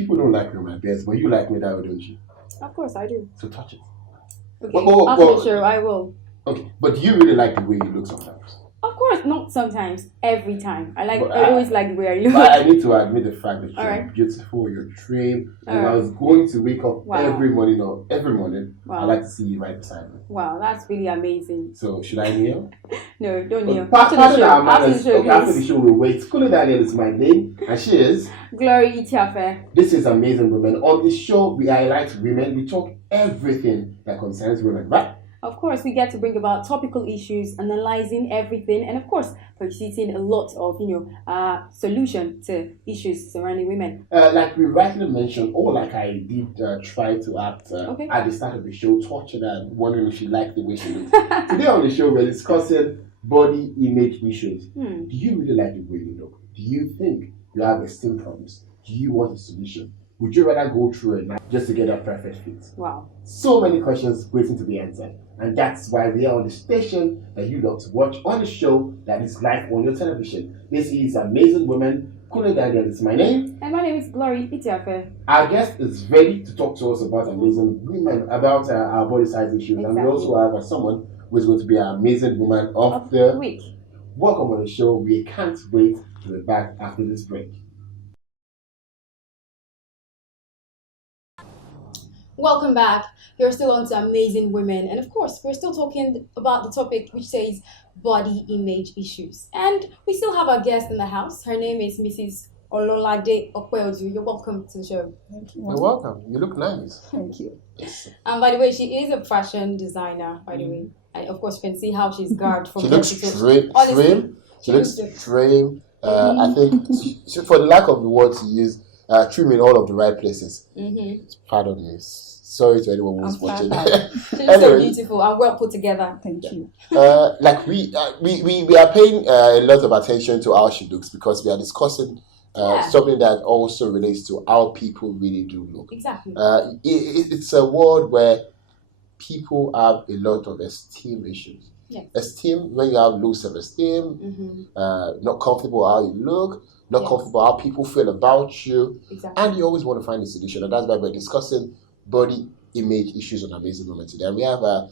people don't like me on my best, but you like me that way, don't you? Of course, I do. So touch it. Okay. Oh, After the show, I will. Okay, but do you really like the way you look sometimes? Of course, not sometimes. Every time. But I always like the way I look. But I need to admit the fact that All you're right. beautiful, you're trim, All and I right. was going to wake up Wow. every morning or every morning. I Wow. like to see you right beside me. Wow, that's really amazing. So should I kneel? No, don't kneel. After the show, After the show, okay, after the show we'll wait. Kule Daniel is my name, and she is Glory Itiafe. This is Amazing Women. On this show, we highlight women. We talk everything that concerns women, right? Of course, we get to bring about topical issues, analyzing everything, and of course, pursuing a lot of, solution to issues surrounding women. Like we rightly mentioned, or like I did try to act at the start of the show, tortured her, wondering if she liked the way she looks. Today on the show, we're discussing body image issues. Do you really like the way you look? Do you think you have esteem problems? Do you want a solution? Would you rather go through a night just to get a perfect fit? Wow. So many questions waiting to be answered. And that's why we are on the station that you love to watch on the show that is live on your television. This is Amazing Women. Kule Daniel is my name. And my name is Glory Itiafe. Our guest is ready to talk to us about amazing women, about our body size issues. Exactly. And we also have someone who is going to be our amazing woman of the week. Welcome on the show. We can't wait to be back after this break. Welcome back. You're still on to Amazing Women. And of course, we're still talking about the topic which says body image issues. And we still have our guest in the house. Her name is Mrs. Ololade Okweodu. You're welcome to the show. Thank you. You're welcome. You look nice. Thank you. And by the way, she is a fashion designer, by the way. And of course, you can see how she's garbed from She looks trim. She looks trim. I think, for the lack of the word to use, trim in all of the right places. Pardon me. Sorry to anyone who's watching. She looks so beautiful and well put together. Thank you. Like we are paying a lot of attention to how she looks because we are discussing something that also relates to how people really do look. Exactly. It's a world where people have a lot of esteem issues. Yes. Esteem, when you have low self-esteem, not comfortable how you look, not comfortable how people feel about you, and you always want to find a solution. And that's why we're discussing body image issues on Amazing Women today. And we have a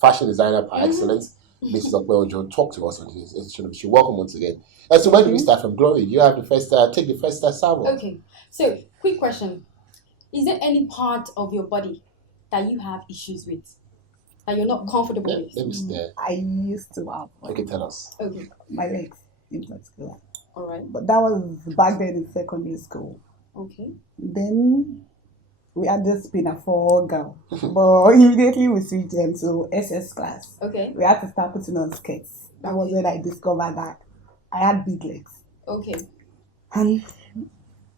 fashion designer par excellence, Mrs. Okweodu, talk to us on this. It's welcome once again. So where do we start from? Glory, you have the first, take the first salvo. Okay, so quick question. Is there any part of your body that you have issues with? That you're not comfortable with? I used to have. Okay, tell us. Okay. My legs, in particular. All right. But that was back then in secondary school. Okay. Then we had this pinafore gown. But immediately we switched them to SS class. Okay. We had to start putting on skirts. That was when I discovered that I had big legs. Okay. And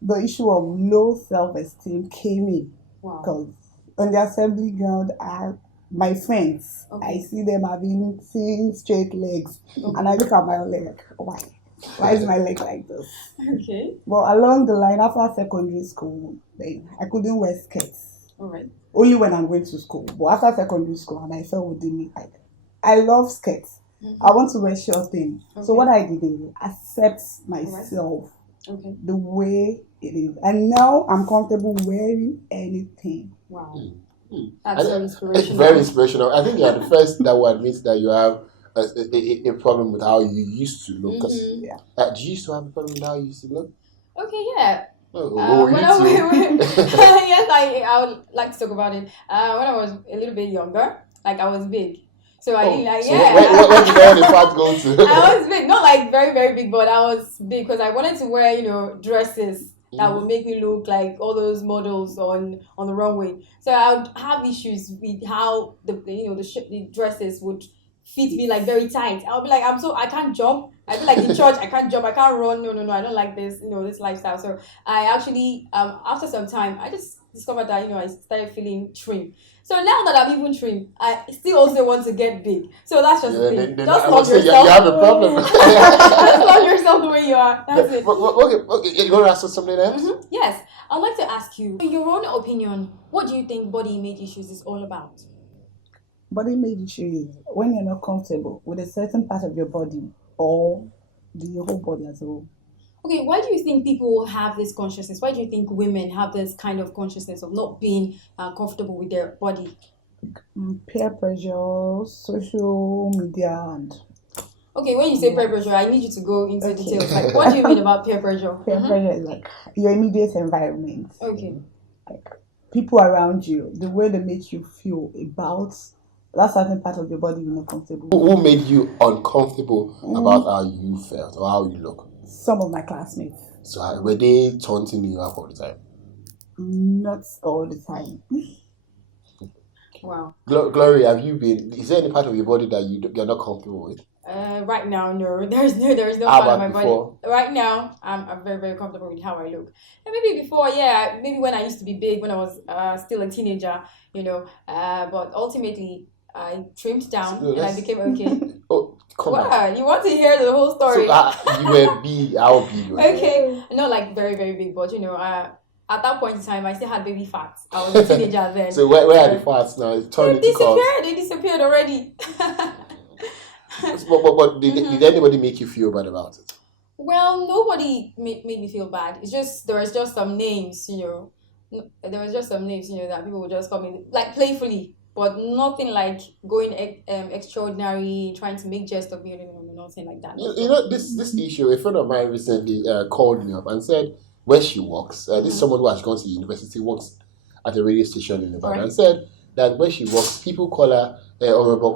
the issue of low self-esteem came in. Wow. Because on the assembly ground, my friends, I see them having thin, straight legs. And I look at my leg. Why? Why is my leg like this? Okay. But along the line, after secondary school, I couldn't wear skirts. All right. Only when I'm going to school. But after secondary school, and I felt within me, like, I love skirts. I want to wear short things. Okay. So what I did is accept myself the way it is. And now I'm comfortable wearing anything. Wow. That's very inspirational. It's very inspirational. I think you're the first that will admit that you have a problem with how you used to look. Do you used to have a problem with how you used to look? Okay, yeah. Yes, I would like to talk about it. When I was a little bit younger, like I was big. So I didn't like, where did all the fat go to? I was big, not like very, very big, but I was big because I wanted to wear, dresses that would make me look like all those models on the runway. So I would have issues with how the dresses would fit me like very tight. I'll be like, I can't jump. I feel like in church, I can't jump, I can't run. No, I don't like this, this lifestyle. So I actually, after some time, I just discovered that, I started feeling trim. So now that I'm even trim, I still also want to get big. So that's just the thing. Just love yourself. You have a problem. Just love yourself the way you are. That's it. Okay. You want to ask us something else? Yes. I'd like to ask you, in your own opinion, what do you think body image issues is all about? Body image issues is when you're not comfortable with a certain part of your body or the whole body as a whole. Okay, why do you think people have this consciousness? Why do you think women have this kind of consciousness of not being comfortable with their body? Peer pressure, social media, and Okay, when you say peer pressure, I need you to go into details. Like, what do you mean about peer pressure? Peer pressure is like your immediate environment. Okay. Like people around you, the way they make you feel about that certain part of your body you're not comfortable with. Who made you uncomfortable about how you felt or how you look? Some of my classmates. So were they taunting you up all the time? Not all the time. Wow. Glory, is there any part of your body that you're not comfortable with? Right now, no. There's no How part of my about before? body. Right now, I'm very, very comfortable with how I look. And maybe before, yeah, maybe when I used to be big, when I was still a teenager, but ultimately I trimmed down and I became okay. Oh, come on. Wow, you want to hear the whole story? So you were big, how big were you? Okay, not like very, very big, but at that point in time, I still had baby fat. I was a teenager then. So where are the fats now? It's turned into cars. They disappeared already. But did anybody make you feel bad about it? Well, nobody made me feel bad. It's just there was just some names, that people would just call me like playfully, but nothing like going extraordinary, trying to make jest of me. Nothing like that. This issue. A friend of mine recently called me up and said where she works. This is someone who has gone to university, works at a radio station in Ibadan, and said that where she works, people call her Honorable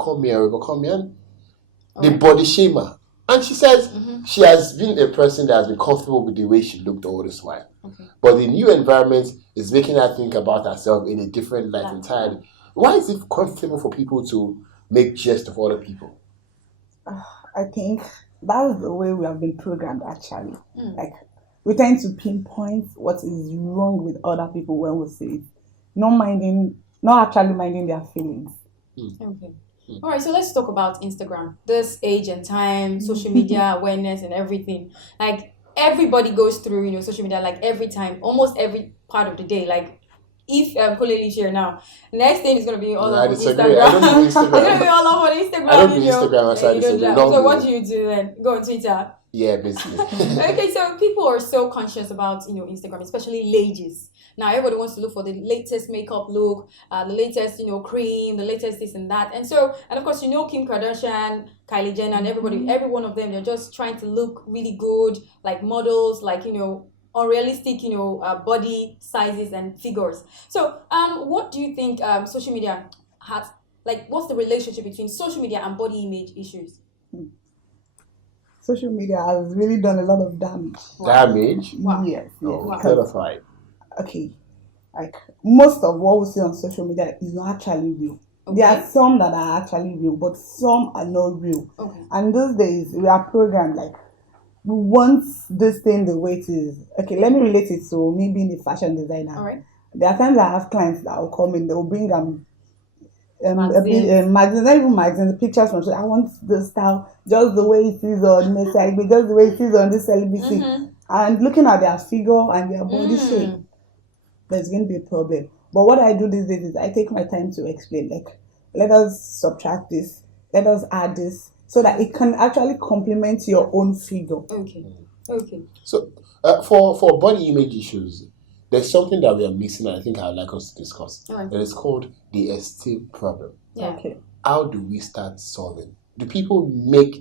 and they body shame her. And she says she has been a person that has been comfortable with the way she looked all this while. Okay. But the new environment is making her think about herself in a different light entirely. Why is it comfortable for people to make jest of other people? I think that is the way we have been programmed actually. Like we tend to pinpoint what is wrong with other people when we say it. Not actually minding their feelings. Okay. All right, so let's talk about Instagram. This age and time, social media awareness and everything. Like everybody goes through, social media like every time, almost every part of the day. Like if Kole lives here now, next thing is gonna be all over Instagram. I don't do Instagram. It's gonna be all over Instagram. I don't do Instagram aside. So what do you do then? Go on Twitter. Yeah, basically. Okay, so people are so conscious about Instagram, especially ladies. Now everybody wants to look for the latest makeup look, the latest cream, the latest this and that, and of course Kim Kardashian, Kylie Jenner, and every one of them, they're just trying to look really good, like models, like unrealistic body sizes and figures. So what do you think social media has, like, what's the relationship between social media and body image issues? Social media has really done a lot of damage. Damage? Wow. Yes. Terrified. Okay, like most of what we see on social media is not actually real. Okay. There are some that are actually real, but some are not real. Okay. And those days we are programmed like we want this thing the way it is. Okay, let me relate it to me being a fashion designer. All right. There are times I have clients that will come in, they will bring magazines, not even magazines, pictures from. I want the style just the way it is on Messiah, just the way it is on this celebrity, and looking at their figure and their body shape, there's going to be a problem. But what I do these days is I take my time to explain. Like, let us subtract this, let us add this, so that it can actually complement your own figure. Okay. So, for body image issues, there's something that we are missing, and I think I'd like us to discuss. Right. That is called the esteem problem. Yeah. Okay. How do we start solving? Do people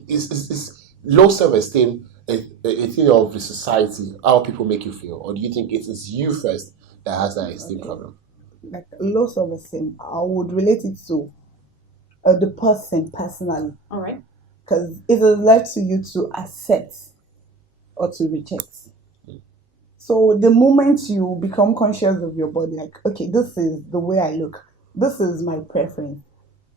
is low self-esteem a thing of the society? How people make you feel, or do you think it is you first that has that esteem problem? Like low self-esteem, I would relate it to the person personally. All right. Because it is left to you to accept or to reject. So the moment you become conscious of your body, like, okay, this is the way I look, this is my preference.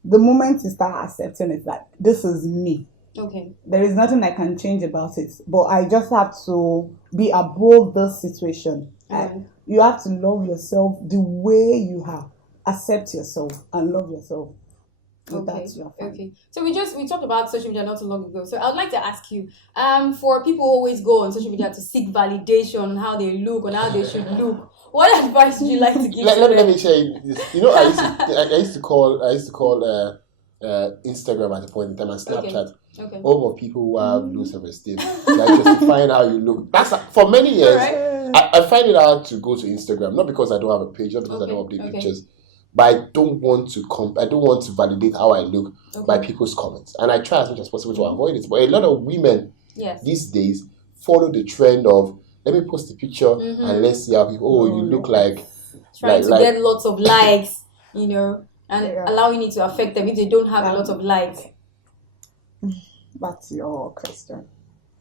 The moment you start accepting it, like, this is me. Okay. There is nothing I can change about it, but I just have to be above this situation. And you have to love yourself the way you are. Accept yourself and love yourself. Okay. So we talked about social media not too long ago. So I would like to ask you, for people who always go on social media to seek validation on how they look, on how they should look, what advice would you like to give to them? Let me share this. I used to call Instagram at a point in time and Snapchat. Okay. All of people who have low self-esteem, they're justifying how you look. That's for many years. Right. I find it hard to go to Instagram, not because I don't have a page, not because I don't update pictures, but I don't want to I don't want to validate how I look by people's comments, and I try as much as possible to avoid it. But a lot of women these days follow the trend of, let me post a picture and let's see how people. You look like trying to get lots of likes, and allowing it to affect them if they don't have a lot of likes. Back to your question.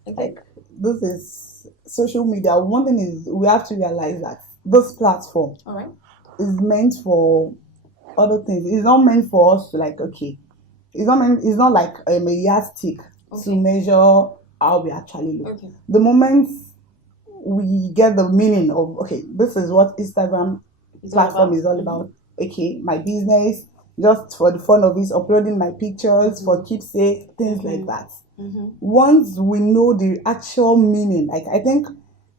Like, this is social media. One thing is, we have to realize that this platform is meant for other things. It's not meant for us to it's not like a yardstick to measure how we actually look. The moment we get the meaning of, this is what Instagram platform is all about. My business, just for the fun of it, uploading my pictures for keepsake, things like that. Once we know the actual meaning, I think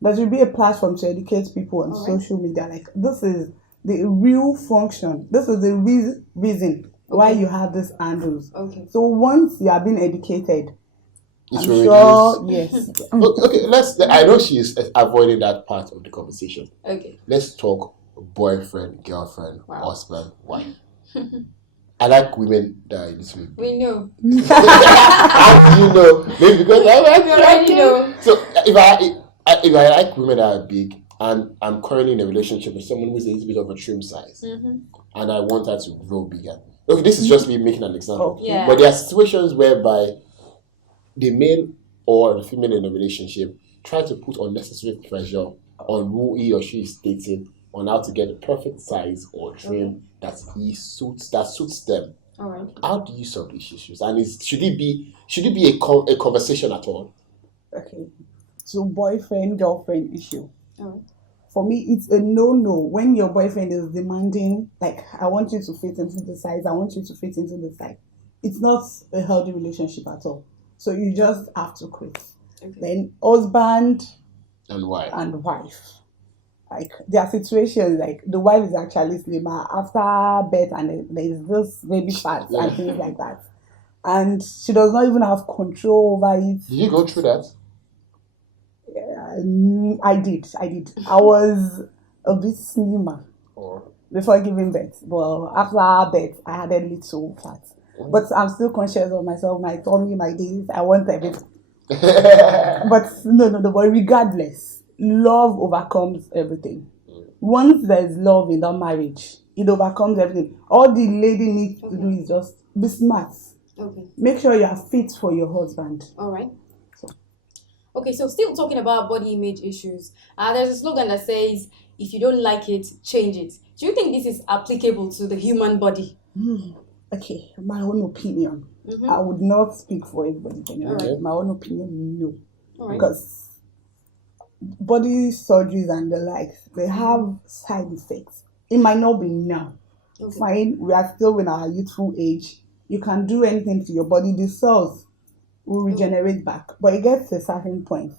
there should be a platform to educate people on social media. Like, this is the real function. This is the reason why you have these handles. So once you are being educated, I'm sure, yes. I know she is avoiding that part of the conversation. Let's talk boyfriend, girlfriend, husband, wife. I like women that are in this way. We know. How do you know? Maybe because I already know. So if I like women that are big, and I'm currently in a relationship with someone who's a little bit of a trim size, and I want her to grow bigger. Okay, this is just me making an example. But there are situations whereby the male or the female in a relationship try to put unnecessary pressure on who he or she is dating on how to get the perfect size or trim that suits them. How do you solve these issues? And should it be a conversation at all? So boyfriend girlfriend issue. For me, it's a no when your boyfriend is demanding, like, I want you to fit into the size, I want you to fit into the size. It's not a healthy relationship at all. So you just have to quit. Then husband and wife. Like, there are situations like the wife is actually slimmer after birth, and there is this baby fat and things like that, and she does not even have control over it. Did you go through that? I did. I was a bit slimmer before giving birth. Well, after birth, I had a little fat. But I'm still conscious of myself, my tummy, my days. I want everything. But no. But regardless, love overcomes everything. Once there's love in that marriage, it overcomes everything. All the lady needs to do is just be smart. Make sure you are fit for your husband. So still talking about body image issues, there's a slogan that says, if you don't like it, change it. Do you think this is applicable to the human body? My own opinion. I would not speak for everybody. My own opinion, no. Because body surgeries and the likes, they have side effects. It might not be now. Fine, we are still in our youthful age. You can do anything to your body. The cells will regenerate back. But it gets to a certain point,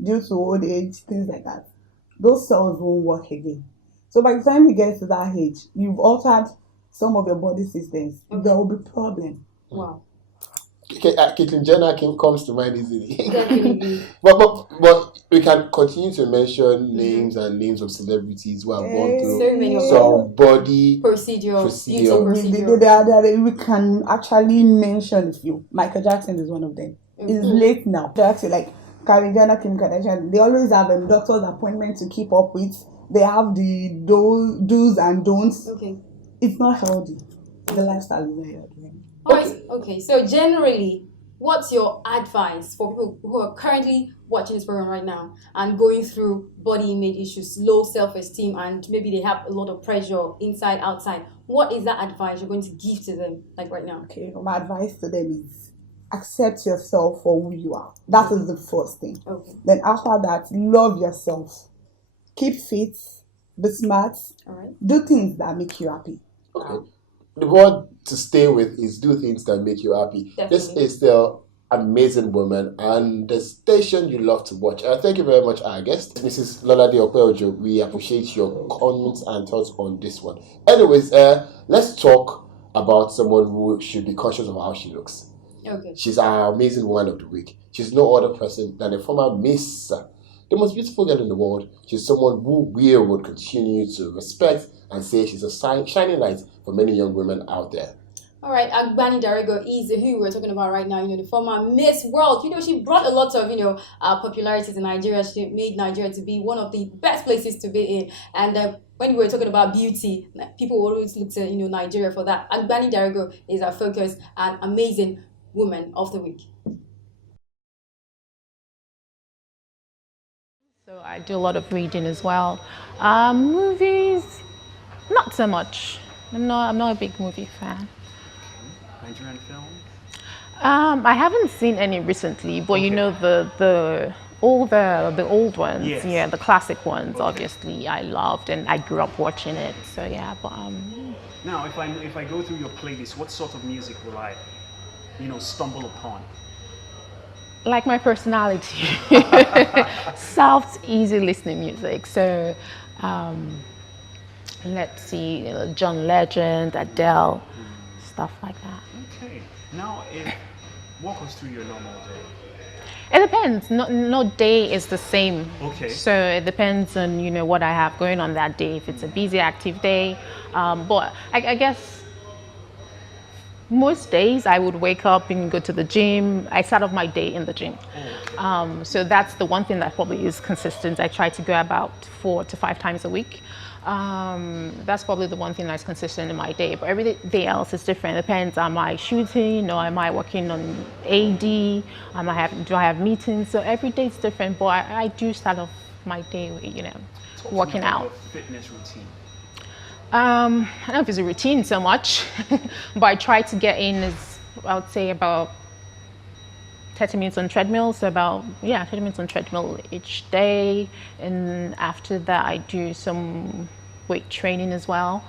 due to old age, things like that, those cells won't work again. So by the time you get to that age, you've altered some of your body systems. There will be problem. Wow. Caitlyn Jenner comes to mind easily. Definitely. but we can continue to mention names and names of celebrities who have gone through some body procedure. We can actually mention a few. Michael Jackson is one of them. He's late now. Jackson, like Kylie Jenner, Kim Kardashian, they always have a doctor's appointment to keep up with. They have the do's and don'ts. It's not healthy. The lifestyle is not healthy. Okay. So generally, what's your advice for people who are currently watching this program right now and going through body image issues, low self-esteem, and maybe they have a lot of pressure inside, outside? What is that advice you're going to give to them, like right now? My advice to them is accept yourself for who you are. That is the first thing. Then after that, love yourself. Keep fit. Be smart. Do things that make you happy. The word to stay with is do things that make you happy. Definitely. This is the amazing woman and the station you love to watch. Thank you very much, our guest, Mrs. Lolade Opeojo. We appreciate your comments and thoughts on this one. Anyways, let's talk about someone who should be conscious of how she looks. Okay. She's our amazing woman of the week. She's no other person than the former Miss, the most beautiful girl in the world. She's someone who we would continue to respect and say she's a shining light for many young women out there. All right, Agbani Darego is who we're talking about right now, the former Miss World. She brought a lot of, popularity to Nigeria. She made Nigeria to be one of the best places to be in. And when we were talking about beauty, people always look to, Nigeria for that. Agbani Darego is our focus and amazing woman of the week. So I do a lot of reading as well. Movies, not so much. I'm not a big movie fan. Nigerian films? I haven't seen any recently, but Okay. the old ones, Yes. yeah, the classic ones. Okay. Obviously, I loved and I grew up watching it. So yeah, but Now, if I go through your playlist, what sort of music will I, stumble upon? like my personality, soft, easy listening music. So let's see, John Legend, Adele, stuff like that. Okay. Now, walk us through your normal day. It depends. No day is the same. Okay. So it depends on what I have going on that day. If it's a busy, active day, but I guess most days I would wake up and go to the gym. I start off my day in the gym. So that's the one thing that probably is consistent. I try to go about 4 to 5 times a week. That's probably the one thing that's consistent in my day, but everything else is different. It depends. Am I shooting or am I working on AD? Do I have meetings? So every day is different, but I do start off my day with, working out. Your fitness routine. I don't know if it's a routine so much, but I try to get in I would say about 30 minutes on treadmill, so 30 minutes on treadmill each day, and after that I do some weight training as well.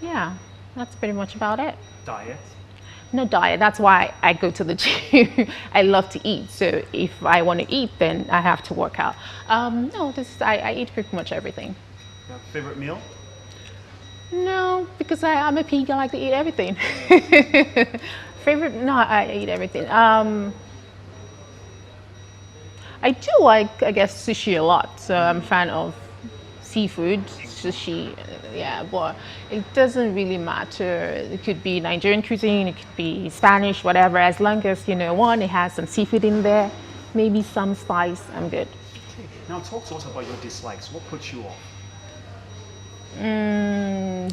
Yeah, that's pretty much about it. Diet. No diet, that's why I go to the gym. I love to eat, so if I want to eat, then I have to work out. I eat pretty much everything. Your favorite meal? No, because I'm a pig, I like to eat everything. I eat everything. I do like, I guess, sushi a lot. So I'm a fan of seafood, sushi, yeah, but it doesn't really matter. It could be Nigerian cuisine, it could be Spanish, whatever, as long as, it has some seafood in there, maybe some spice, I'm good. Okay. Now talk to us about your dislikes. What puts you off?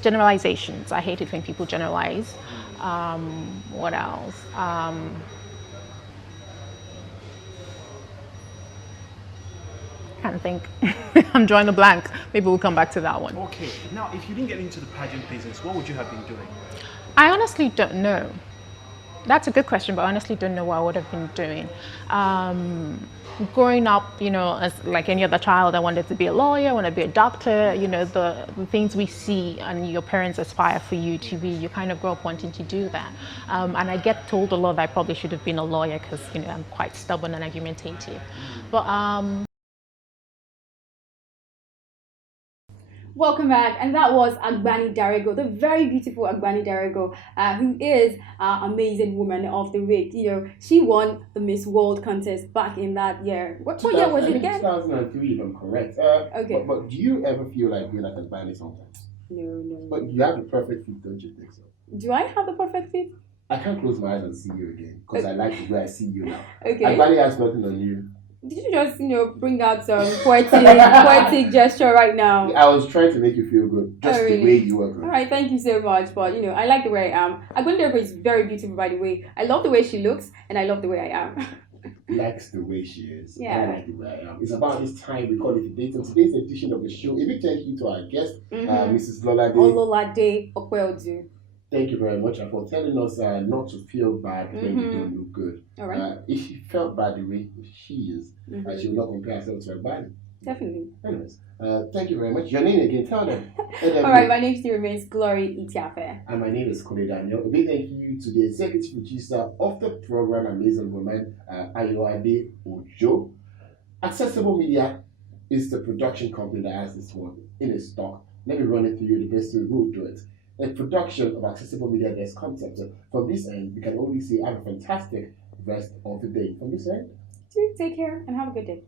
Generalizations. I hate it when people generalize. What else? Can't think. I'm drawing a blank. Maybe we'll come back to that one. Okay. Now, if you didn't get into the pageant business, what would you have been doing? I honestly don't know. That's a good question, but I honestly don't know what I would have been doing. Growing up, as like any other child, I wanted to be a lawyer, I wanted to be a doctor, the things we see and your parents aspire for you to be, you kind of grow up wanting to do that. And I get told a lot that I probably should have been a lawyer because, I'm quite stubborn and argumentative. But Welcome back, and that was Agbani Darego, the very beautiful Agbani Darego, who is our amazing woman of the week. She won the Miss World contest back in that year. What year was it again? 2003, if I'm correct. Okay. But do you ever feel like you're like Agbani sometimes? No. But you have the perfect fit, don't you think so? Do I have the perfect fit? I can't close my eyes and see you again because I like the way I see you now. Okay. Agbani has nothing on you. Did you just, bring out some poetic gesture right now? I was trying to make you feel good, just really? the way you were good. All right, thank you so much. But, I like the way I am. Agbani Darego is very beautiful, by the way. I love the way she looks, and I love the way I am. Likes the way she is. Yeah. I like the way I am. It's about this time we call it the date. And today's edition of the show, a big thank you to our guest, Mrs. Lolade. Ololade Okweodu. Thank you very much for telling us not to feel bad when we don't look good. All right. If she felt bad the way she is, she will not compare herself to her body. Definitely. Anyways, thank you very much. Your name again, tell them. All right, my name still remains Glory Itiafe. And my name is Kole Daniel. A big thank you to the executive producer of the program, Amazing Woman, Ayoade Ojo. Accessible Media is the production company that has this one in its stock. Let me run it through you the best way we will do it. a production of Accessible Media Desk Concept. From this end, we can only say have a fantastic rest of the day. From this end, Take care and have a good day.